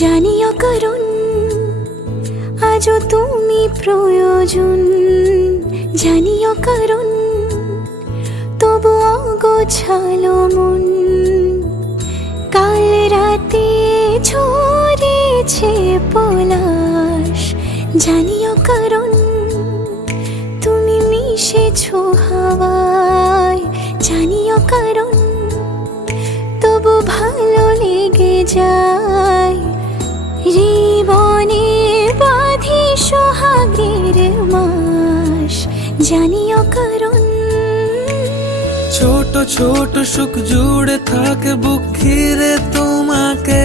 জানিও কারণ আজও তুমি প্রয়োজন, জানিও কারণ তবু অগোছালো মন। কাল রাতে ঝরেছে পলাশ, জানিও কারণ তুমি মিশেছো হাওয়ায়, জানিও কারণ তবু ভালো লেগে যায়। জীবনে বাঁধি সোহাগের মাস, জানিও কারণ ছোট ছোট সুখ জুড়ে থাকে বুক ঘিরে তোমাকে।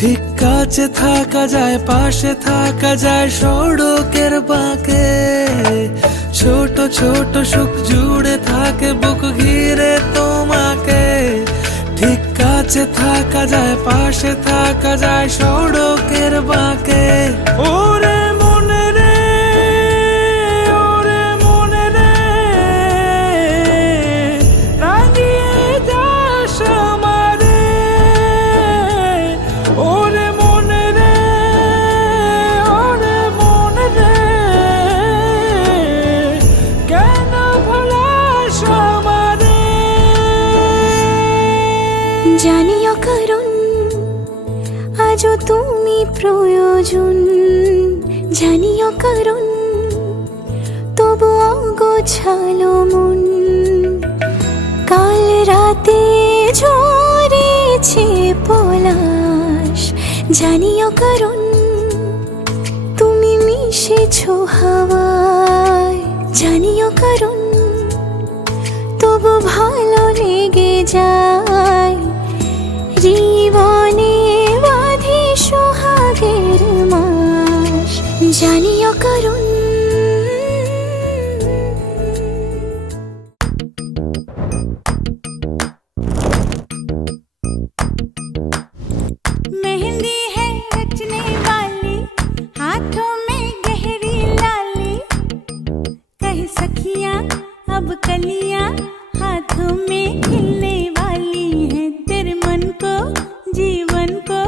ঠিক কাছে থাকা যায়, পাশে থাকা যায় সড়কের বাঁকে। ছোট ছোট সুখ জুড়ে থাকে বুক ঘিরে তোমাকে। ঠিক কাছে থাকা যায়, পাশে থাকা যায় সড়কের বাঁকে। ওরে মনে রে, ওরে মনে রে, রাঙিয়ে যাস আমারে। ওরে মনে রে, ওরে মনে রে, কেন ভোলাস আমারে। জানিও কারণ আজও তুমি প্রয়োজন, জানিও কারণ তবু অগোছালো মন। কাল রাতে ঝরেছে পলাশ, জানিও কারণ তুমি মিশেছো হাওয়ায়, জানিও কারণ তবু ভালো লেগে যায়। জীবনে বাঁধি সোহাগের মাস, জানিও কারণ मेहंदी है रचने वाली, हाथों में गहरी लाली। कह सखियां अब कलियां हाथों में खिलने वाली हैं। तेरे मन को, जीवन को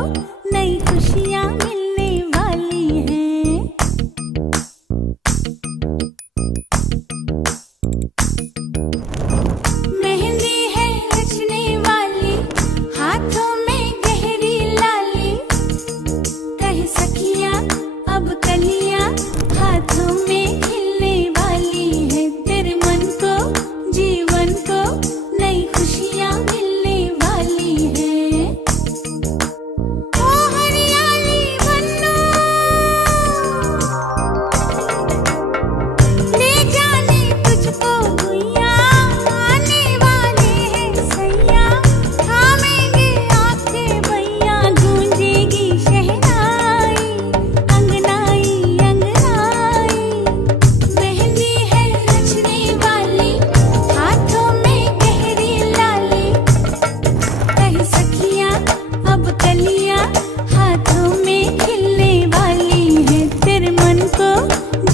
नई खुशियां मिलने वाली हैं। मेहंदी है रचने वाली, हाथों में गहरी लाली। कह सखियां अब कलियां हाथों में खिलने वाली है। तेरे मन को, जीवन को नई खुशियां मिलने वाली है। ओ हरियाली बन्नो, ले जाने तुझको भुइयां, आने वाले हैं सैया। थामेंगे आंखें भैया, गूंजेगी शहनाई, अंगनाई अंगनाई। मेहंदी है रचने वाली, हाथों में गहरी लाली। कह सखियां अब कलियां हाथों में खिलने वाली है। तेरे मन को,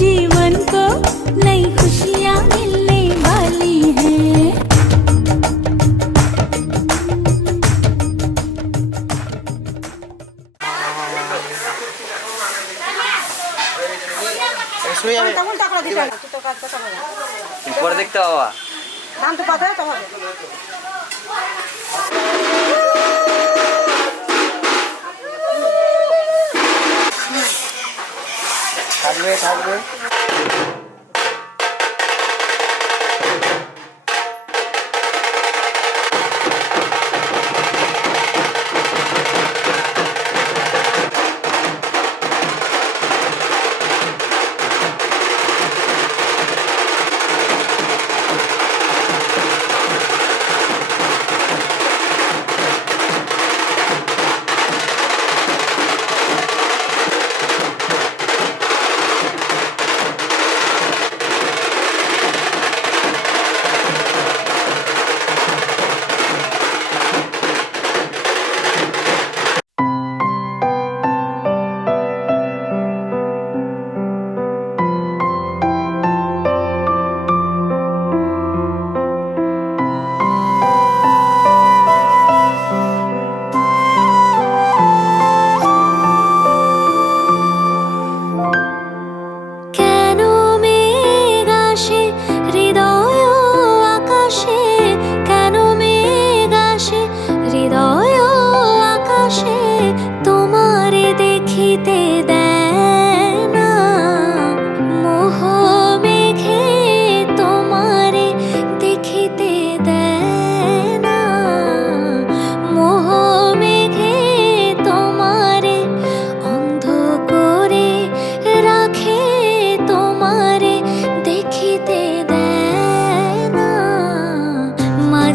जीवन को नई खुशियां मिलने वाली है। পরে দেখতে বাবা। থাকবে থাকবে।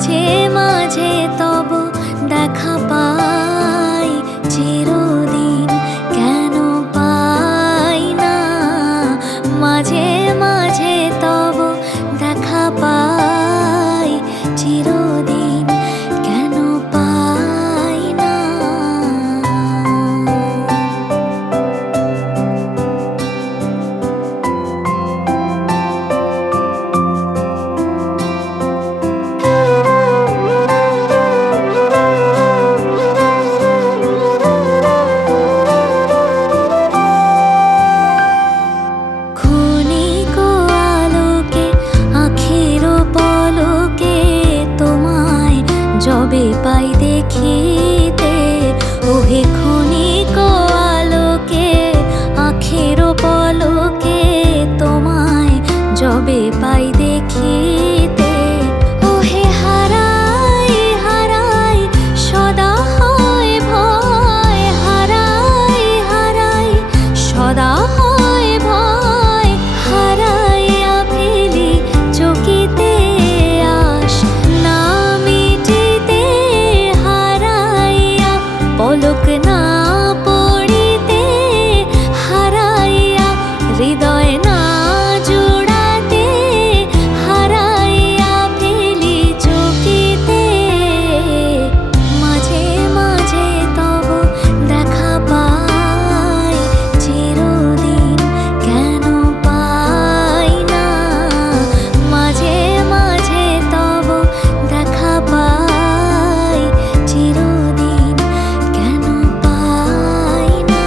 মাঝে মাঝে তব দেখা পাই চিরদিন কেন পাই না মাঝে মাঝে তব দেখা পাই চিরদিন কেন পাই না ক্ষণিক আলোকে আঁখের পলকে তোমায় যবে পাই দেখিতে ওহে ক্ষণিক আলোকে আঁখের পলকে তোমায় যবে পাই দেখিতে ওহে হারাই হারাই সদা হয় ভয় হারাই হারাই সদা হয় ভয় হারাইয়া ফেলি চকিতে আস না মিটিতে হারাইয়া পলক না পড়িতে হারাইয়া হৃদয় না জোড়াতে হারাইয়া ফেলি চকিতে মাঝে মাঝে তব দেখা পাই চিরদিন কেন পাই না মাঝে মাঝে তব দেখা পাই চিরদিন কেন পাই না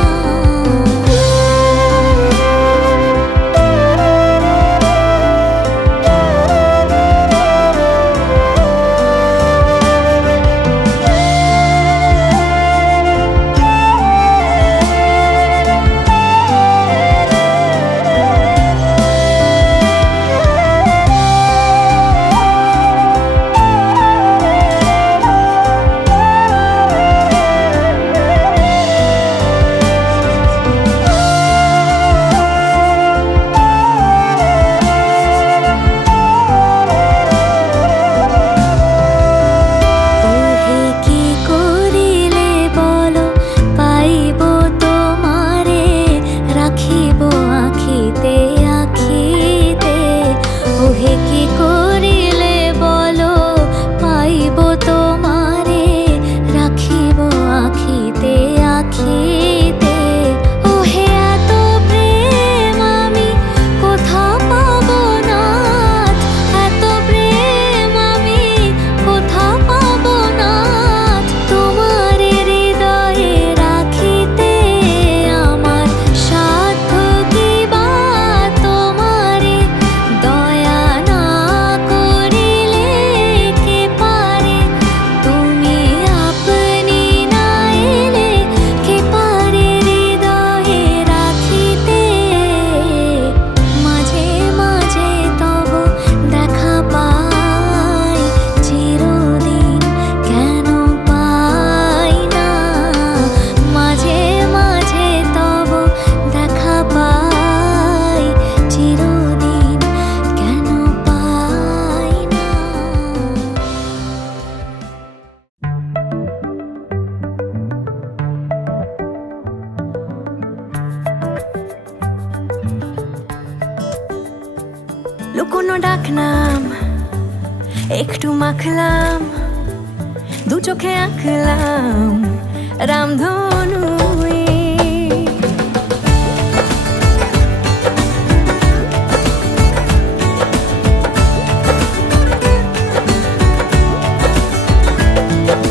ওহে কি করিলে বলো পাইব তোমারে রাখিব আখিতে আখিতে ওহে কি করিলে বলো পাইব তোমারে রাখিব আখিতে আখিতে ওহে এত প্রেম আমি কোথা পাবো না এত প্রেম আমি কোথা পাবো না তোমার হৃদয়ে রাখিতে আমার সাধ্য কি বা তোমারে দয়া না করিলে কে পারে তুমি আপনি না এলে কে পারে হৃদয়ে রাখিতে মাঝে মাঝে তব দেখা পাই চিরদিন কেন পাই না মাঝে মাঝে তব দেখা পাই চিরদিন কেন পাই না লুকোনো ডাকনাম একটু মাখলাম দু চোখে আঁকলাম রামধনু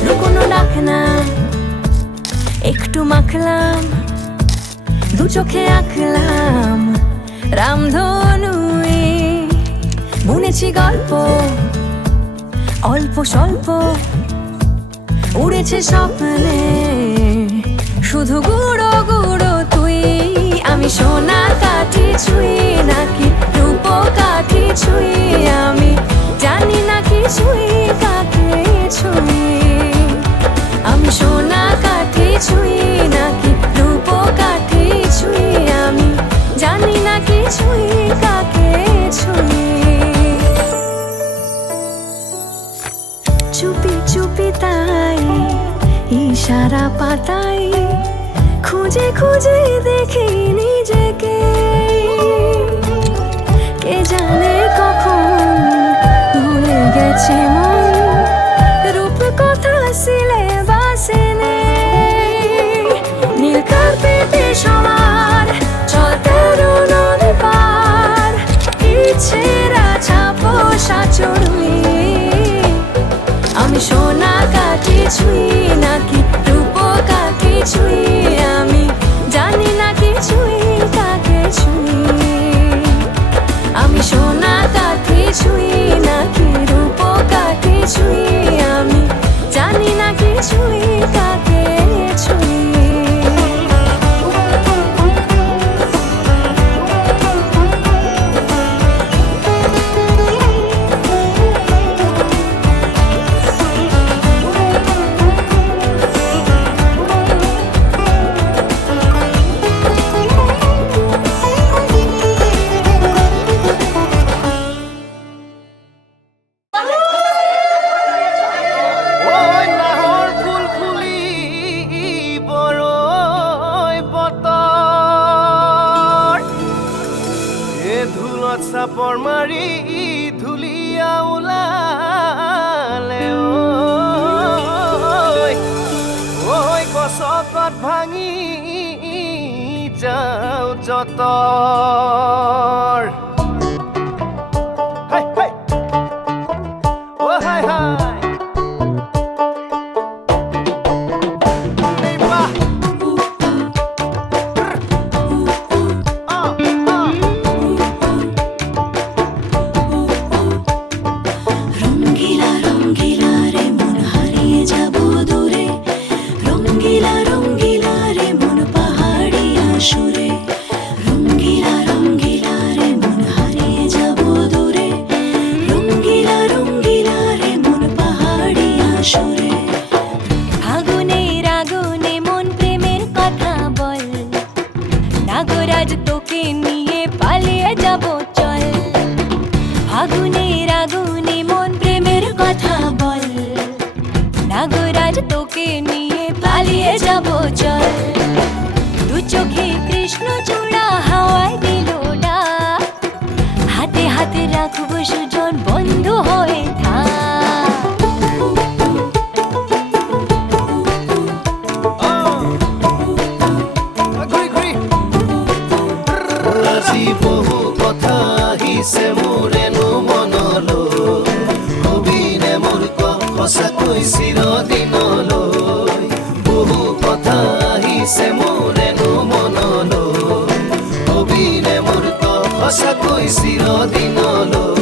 লুকোনো ডাকনাম একটু মাখলাম দু চোখে আঁকলাম রামধনু বুনেছি গল্প অল্প স্বল্প উড়েছে স্বপ্নে শুধু গুঁড়ো গুঁড়ো তুই আমি সোনা কাঠি ছুঁই নাকি রূপ কাঠি ছুঁই আমি জানি না কিছুই কাকে ছুঁই আমি সোনা কাঠি ছুঁই নাকি রূপ কাঠি ছুঁই আমি জানি না কিছুই কাকে ছুঁই চুপি চুপি তাই ইশারা পাতাই খুঁজে খুঁজে দেখি নিজেকে কে জানে কখন ভুলে গেছে মন রূপ কথা সিলেবাসে নেই নীল কার্পেটে সবার চলতে নদী পার ইচ্ছেরা ছাপোষা চড়ুই আমি সোনা কাঠি ছুঁই নাকি রূপ কাঠি ছুঁই আমি জানি না কিছুই কাকে ছুঁই আমি সোনা কাঠি ছুঁই নাকি রূপ কাঠি ছুঁই আমি জানি না কিছুই কাকে ছুঁই ওই নাহৰ ফুল ফুলি বৰৈ বতৰ এ ধুলত চাপৰ মাৰি ধুলীয়া ওলালে ঐ গছকত ভাঙি যাওঁ যতৰ হাই হাই অ হাই হাই রঙ্গিলা রঙ্গিলা রে মন হারিয়ে যাব দূরে রঙ্গিলা রঙ্গিলা রে মন পাহাড়িয়া সুরে রঙ্গিলা রঙ্গিলা রে মন হারিয়ে যাব দূরে রঙ্গিলা রঙ্গিলা রে মন পাহাড়িয়া সুরে আগুনের আগুনে মন প্রেমের কথা বল নাগরাজ তোকে নিয়ে পালিয়ে যাব চল আগুনের আগুনে মন প্রেমের কথা বল নাগরাজ তোকে নিয়ে পালিয়ে যাব চল দু চোখে কৃষ্ণ চূড়া হাওয়ায় দিল ডাক হাতে হাতে রাখবো সুজন বন্ধু হয়ে থাক ঘূৰি ঘূৰি আজি বহু কথা আহিছে মোৰেনো মনলৈ কবিনে মোৰ সঁচাকৈ চিৰদিনলৈ বহু কথা আহিছে মোৰেনো মনলৈ কবিনে মোৰ সঁচাকৈ চিৰদিনলৈ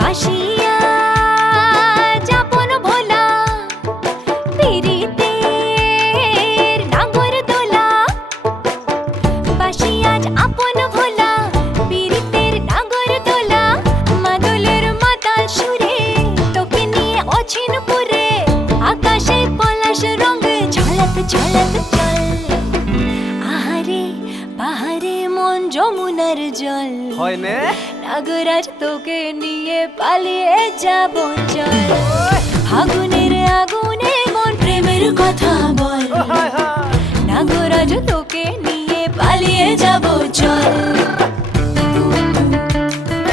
বাসিয়া যাপন ভোলা পিরিতের নাগর দোলা বাসিয়া আপন ভোলা পিরিতের নাগর দোলা মাদলের মাতাল সুরে তোকে নিয়ে অছিন পুরে আকাশে পলাশ রঙ ঝলক ঝলক চল আহারে পাহাড়ে মন যমুনার জল হয়নে নাগরাজ তোকে নিয়ে পালিয়ে যাব চল আগুনের আগুনে মন প্রেমের কথা বল হাই হাই নাগরাজ তোকে নিয়ে পালিয়ে যাব চল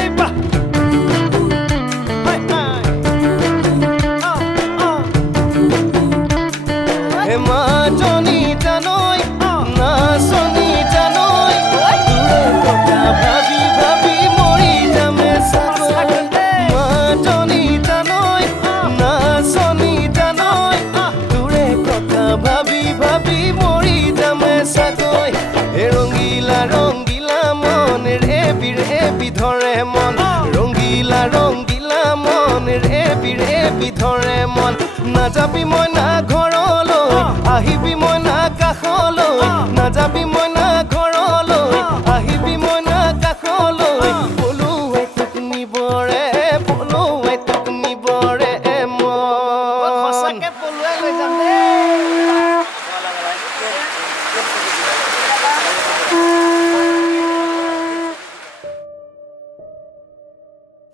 এই বাহ হাই হাই হে মা জনী জানৈ নাচনী জানৈ দূৰৰ কথা ভাবি ভাবি মৰি যামে চাগৈ মা জনী জানৈ নাচনী জানৈ দূৰে কথা ভাবি ভাবি মৰি যামে চাগৈ হে ৰঙিলা ৰঙিলা মন ৰেবি ৰেবি ধৰে মন ৰঙিলা ৰঙিলা মন ৰেবি ৰেবি ধৰে মন নাযাবি মই না ঘৰলৈ আহিবি মই না কাষলৈ নাযাবি মই না ঘৰলৈ আহিবি মই না কাষলৈ পলুৱে তোক নিবৰে পলুৱে তোক নিবৰে মন সঁচাকে পলুৱে লৈ যাম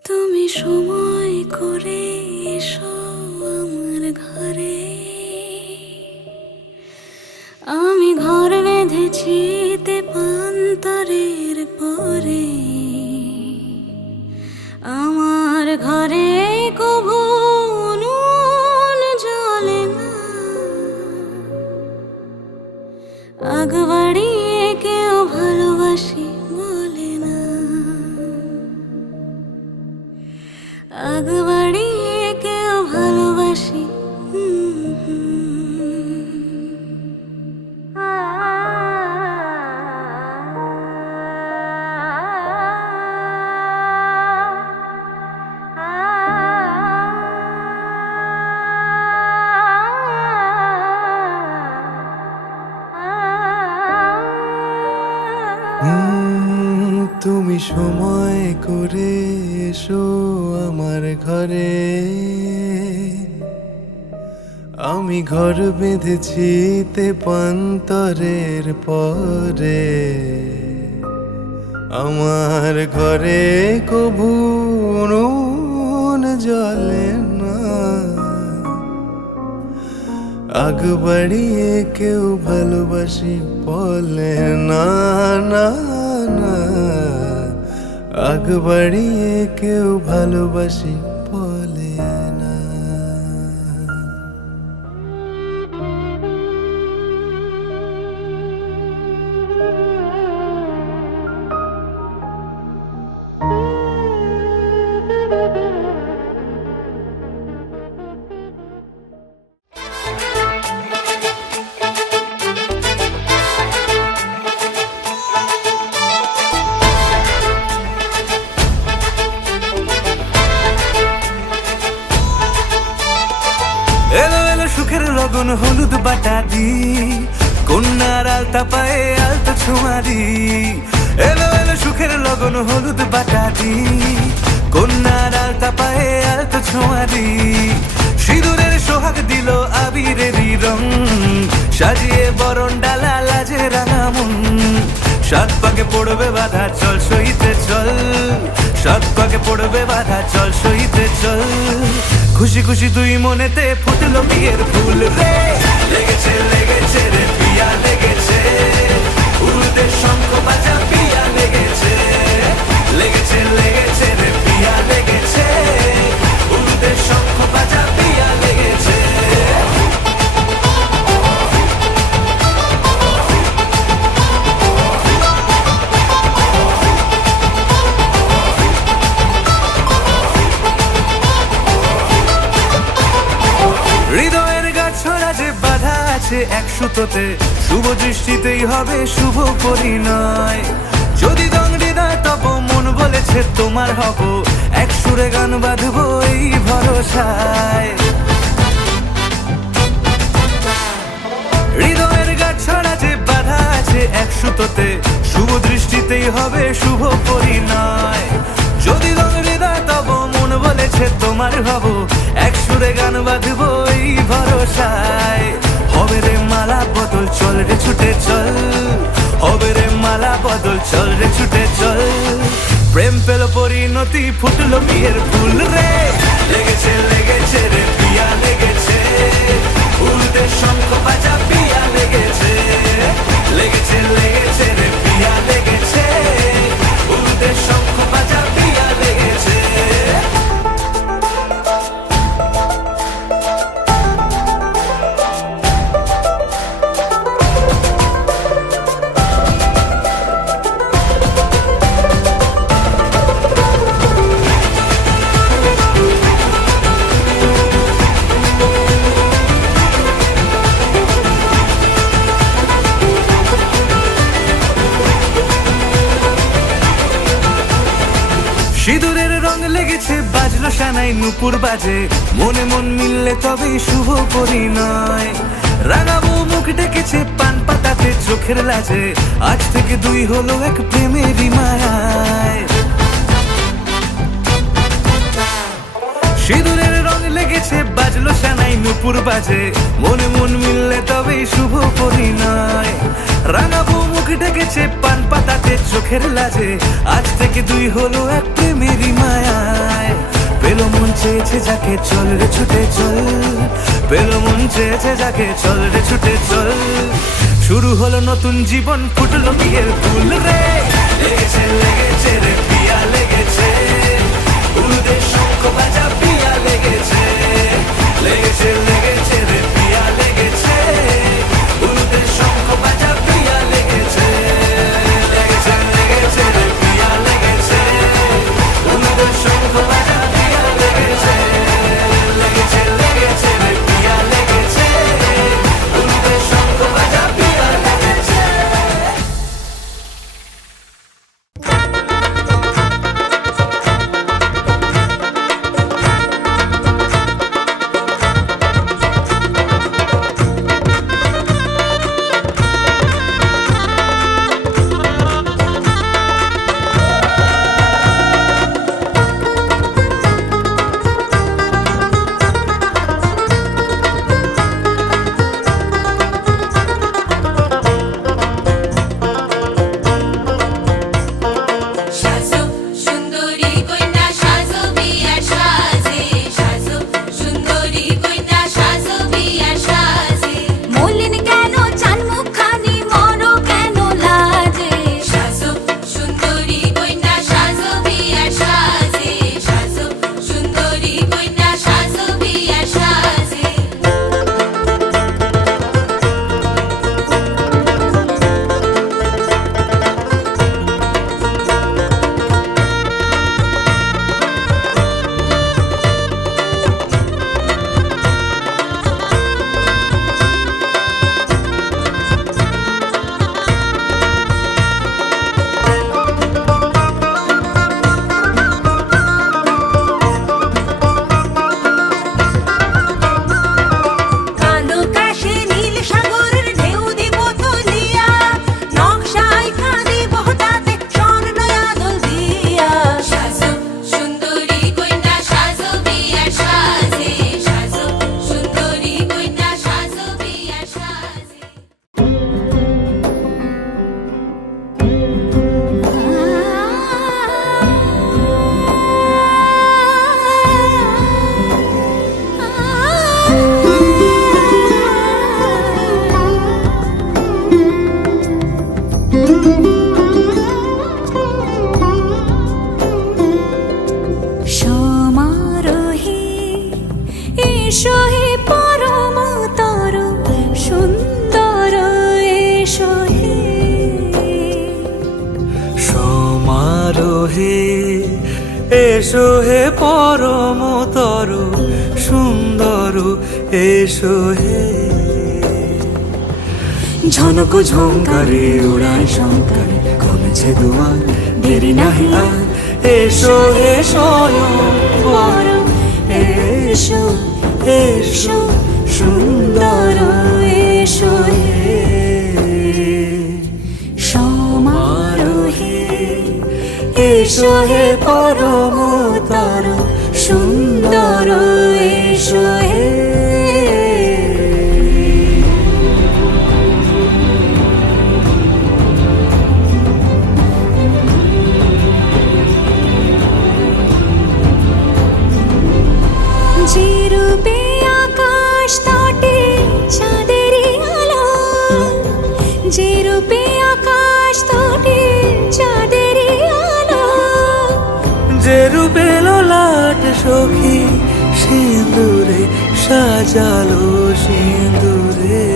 তুমি সময় করে এসো অন্তরের পরে আমার ঘরে কভু নুন জ্বলে না, আগ বাড়িয়ে কেউ ভালোবাসি বলে না, আগ বাড়িয়ে কেউ ভালোবাসি তুমি সময় করে এসো আমার ঘরে, আমি ঘর বেঁধেছি তেপান্তরের পরে, আমার ঘরে কভু নুন জ্বলে না, আগ বাড়িয়ে কেউ ভালোবাসি বলে না, না না, আগ বাড়িয়ে কেউ ভালোবাসি বলে না। এলো এলো সুখের লগন হলুদ বাটা দি, কন্যার আলতা পায়ে আলতা ছোঁয়া দি, এলো এলো সুখের লগন হলুদ বাটা দি, কন্যার আলতা পায়ে আলতা ছোঁয়া দি, সিঁদুরের সোহাগ দিল আবিরেরই রং, সাজিয়ে বরণ ডালা লাজে রাঙা মন, সাত পাকে পড়বে বাধা চল সইতে চল, সাত পাকে পড়বে বাধা চল সইতে চল, খুশি খুশি দুই মনেতে ফুটলো বিয়ের ফুল রে, লেগেছে লেগেছে রে পিয়া লেগেছে, উড়তে শঙ্খ বাজা পিয়া লেগেছে, লেগেছে লেগেছে রে পিয়া লেগেছে, উড়তে শঙ্খ বাজা পিয়া লেগেছে। হৃদয়ের গাছড়া যে বাধা আছে এক সুতোতে, শুভ দৃষ্টিতেই হবে শুভ পরিণয়, যদি দংড়ি দেয় তব মন বলেছে তোমার হব, এক সুরে গান বাঁধবো এই ভরসায়, হৃদয়ের গাছড়া যে বাধা আছে এক সুতোতে, শুভ দৃষ্টিতেই হবে শুভ পরিণয়, যদি দংড়ি দেয় তব মন বলেছে তোমার হব, এক সুরে গান বাঁধবো এই ভরসায়, হবে রে মালা বদল চল রে ছুটে চল, হবে রে মালা বদল চল রে ছুটে চল, প্রেম পেল পরিণতি ফুটলো বিয়ের ফুল রে, লেগেছে লেগেছে রে পিয়া লেগেছে, উড়তে শঙ্খ বাজা পিয়া লেগেছে, লেগেছে লেগেছে রে পিয়া লেগেছে, উড়তে শঙ্খ বাজা পিয়া লেগেছে। সিঁদুরের রং লেগেছে বাজলো সানাই নুপুর বাজে, মনে মন মিললে তবেই শুভ পরিণয়, রাঙাবো মুখ ডেকেছে পান পাতাতে চোখের লাজে, আজ থেকে দুই হলো এক প্রেমেরই মায়ায়, সিঁদুরের রং লেগেছে বাজলো সানাই নুপুর বাজে, মনে মন মিললে তবেই শুভ পরিণয়, রাঙাবো মুখ ডেকেছে পান পাতাতে চোখের লাজে, আজ থেকে দুই হলো এক প্রেমেরই মায়ায়, পেলো মন চেয়েছে যাকে চল রে ছুটে চল, পেলো মন চেয়েছে যাকে চল রে ছুটে চল, শুরু হলো নতুন জীবন, ফুটলো বিয়ের ফুল রে। লেগেছে লেগেছে রে পিয়া লেগেছে, উলুদের শঙ্খ বাজা পিয়া লেগেছে। লেগেছে লেগেছে রে পিয়া লেগেছে, উলুদের শঙ্খ বাজা পিয়া লেগেছে। লেগেছে লেগেছে রে পিয়া লেগেছে, উলুদের শঙ্খ বাজা পিয়া লেগেছে। লেগেছে লেগেছে রে পিয়া লেগেছে, উলুদের শঙ্খ বাজা পিয়া লেগেছে। সাজো সুন্দরী কন্যা সাজো বিয়ার সাজে, সাজো সুন্দরী কন্যা সাজো বিয়ার সাজে। মলিন কেন চান মুখখানি মরো কেন লাজে, সাজো সুন্দরী কন্যা সাজো বিয়ার সাজে, সাজো সুন্দরী কন্যা সাজো বিয়ার সাজে। কালো কাশে নীল সাগরের ঢেউ দিব তুলিয়া, নকশায় কাঁদি বহতাতে স্বর্ণ আদল দিয়া। সাজো সুন্দরী কন্যা সাজো বিয়ার সাজে, সাজো সুন্দরী কন্যা সাজো বিয়ার সাজে। সমারোহে এসো হে পরমতর সুন্দর এসো হে। সমারোহে এসো হে পরমতর সুন্দর এসো হে। ঝনক ঝঙ্কারে উড়ায় শঙ্কারে কমেছে দুয়ার, দেরি নাহি আর এসো হে স্বয়ংবর। এসো এসো সুন্দর এসো হে। সমারোহে এসো হে পরমতর সুন্দর এসো হে। যে রূপে আকাশ তটে চাঁদেরই আলো, যে রূপে আকাশ তটে চাঁদেরই আলো। যে রূপে ললাট সখী সিঁদুরে সাজালো সিঁদুরে।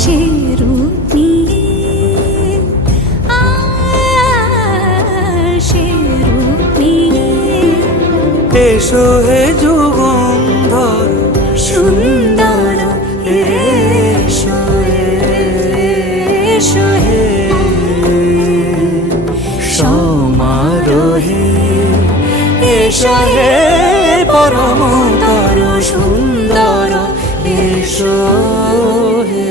সে রূপ নিয়ে সে রূপ নিয়ে এসো হে যুগন্ধর সুন্দর এসো এসো হে। সমারোহে এসো হে পরমতর সুন্দর এসো হে।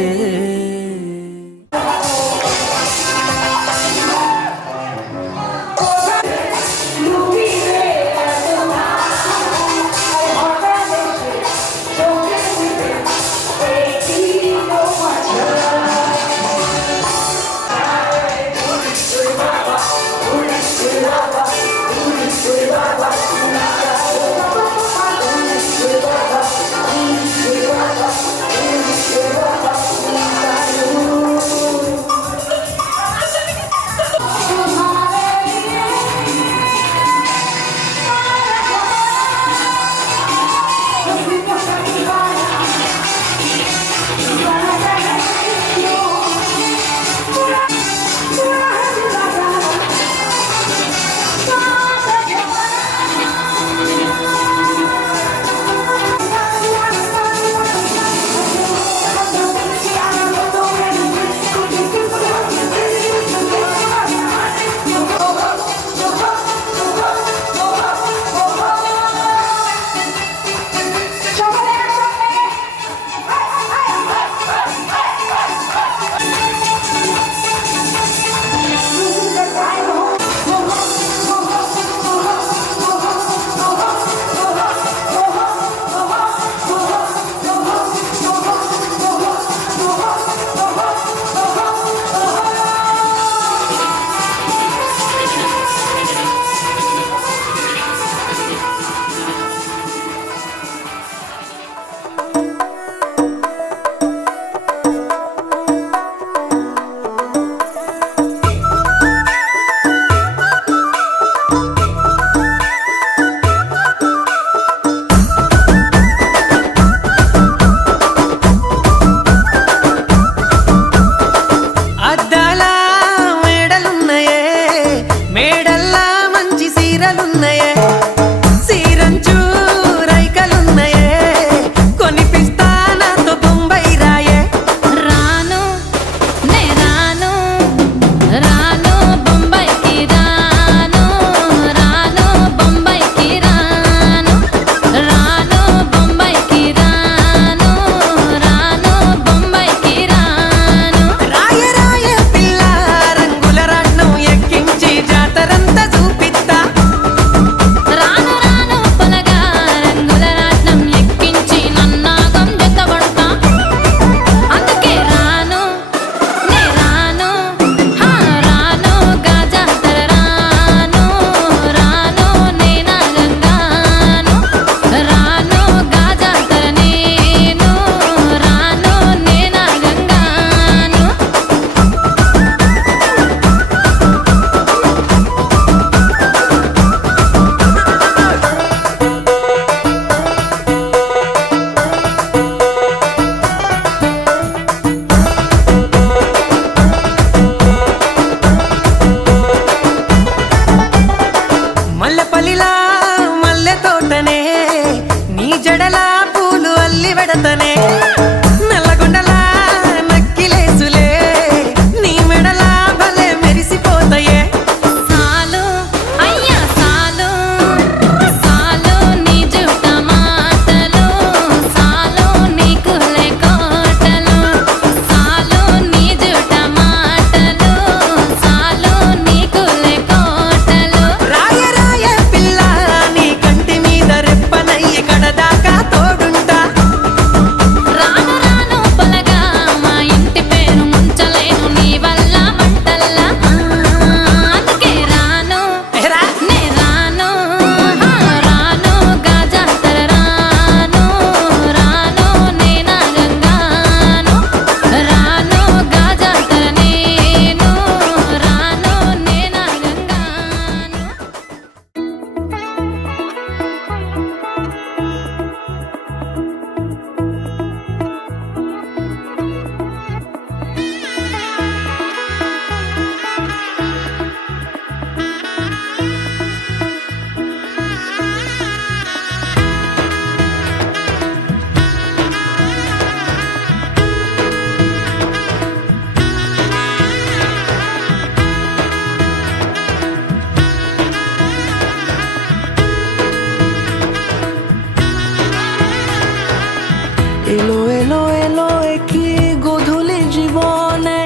এলো এলো এলো একই গধূলি জীবনে,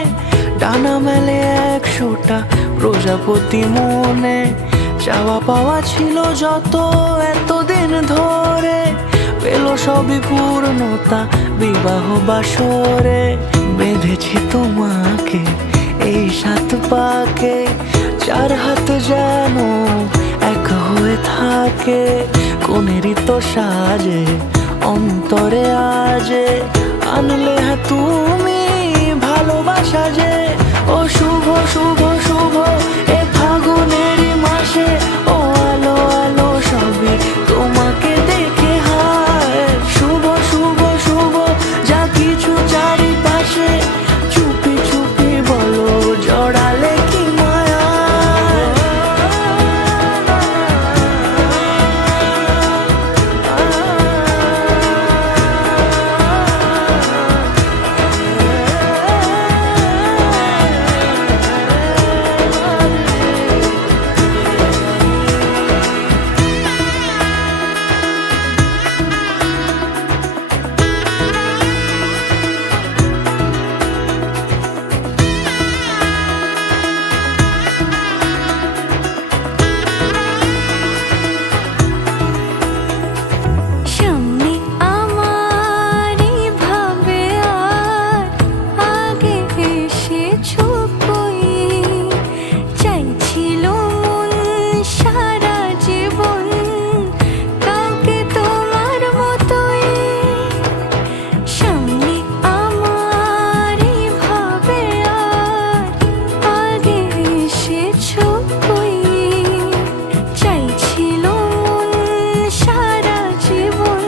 ডানা মেলে 100টা প্রজাপতি মনে। চাওয়া পাওয়া ছিল যত এতদিন ধরে, পেল সবই পূর্ণতা বিবাহ বাসরে। বেঁধেছি তোমাকে এই 7 পাকে, 4 হাত যেন এক হয়ে থাকে। কোনেরই তো সাজে অন্তরে আজে, আনলে হ্যাঁ তুমি ভালোবাসা যে। ও শুভ শুভ শুভ এ ফাগুনেরই মাসে, ও আলো আলো সবই তোমাকে দেখে হায়। শুভ শুভ শুভ যা কিছু চারিপাশে, চুপি চুপি বলো জড়ালে কি মায়া। সামনে আমার ভাবে আর আগে এসেছো কই, চাইছিল মন সারা জীবন কাউকে তোমার মতোই। সামনে আমার ভাবে আর আগে এসেছো কই, চাইছিল মন সারা জীবন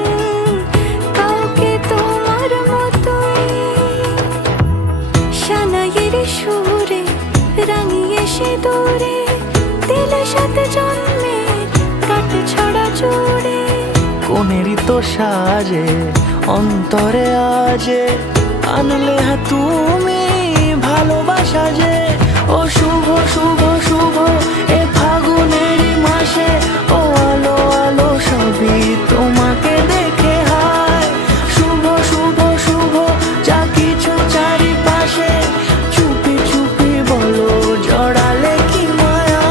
কাউকে তোমার মতোই। সানাইয়ের সুরে রাঙিয়ে সে দূরে, দিলে 7 জন্মের কাট ছড়া জুড়ে। কোনেরই তো সাজে অন্তরে আজে, আনলে হ্যাঁ তুমি ভালোবাসা যে। ও শুভ শুভ শুভ এ ফাগুনেরই মাসে, ও আলো আলো সবই তোমাকে দেখে হায়। শুভ শুভ শুভ যা কিছু চারিপাশে, চুপি চুপি বলো জড়ালে কি মায়া।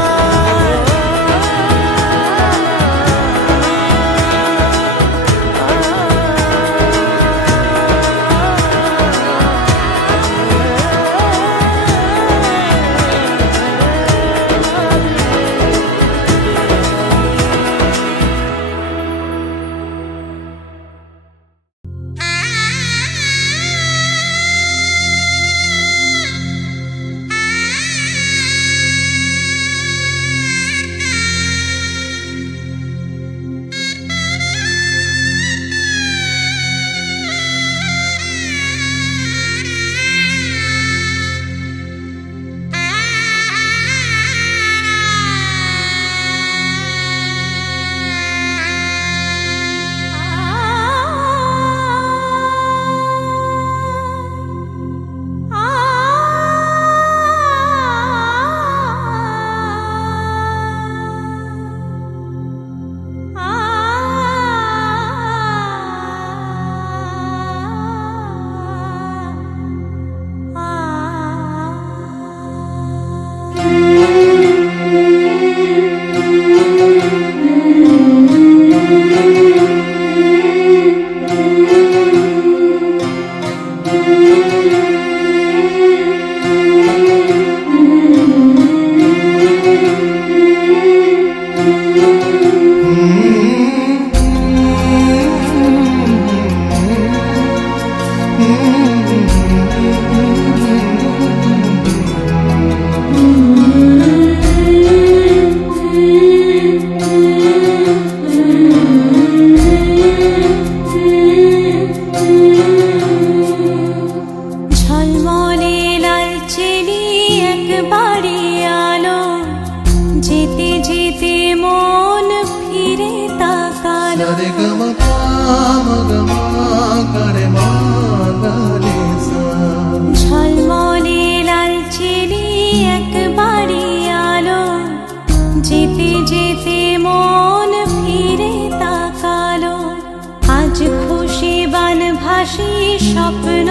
হাসি স্বপ্ন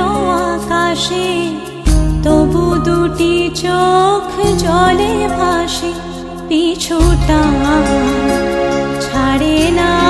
আকাশে, তবু দুটি চোখ জলে ভাসে, পিছুটা ছাড়ে না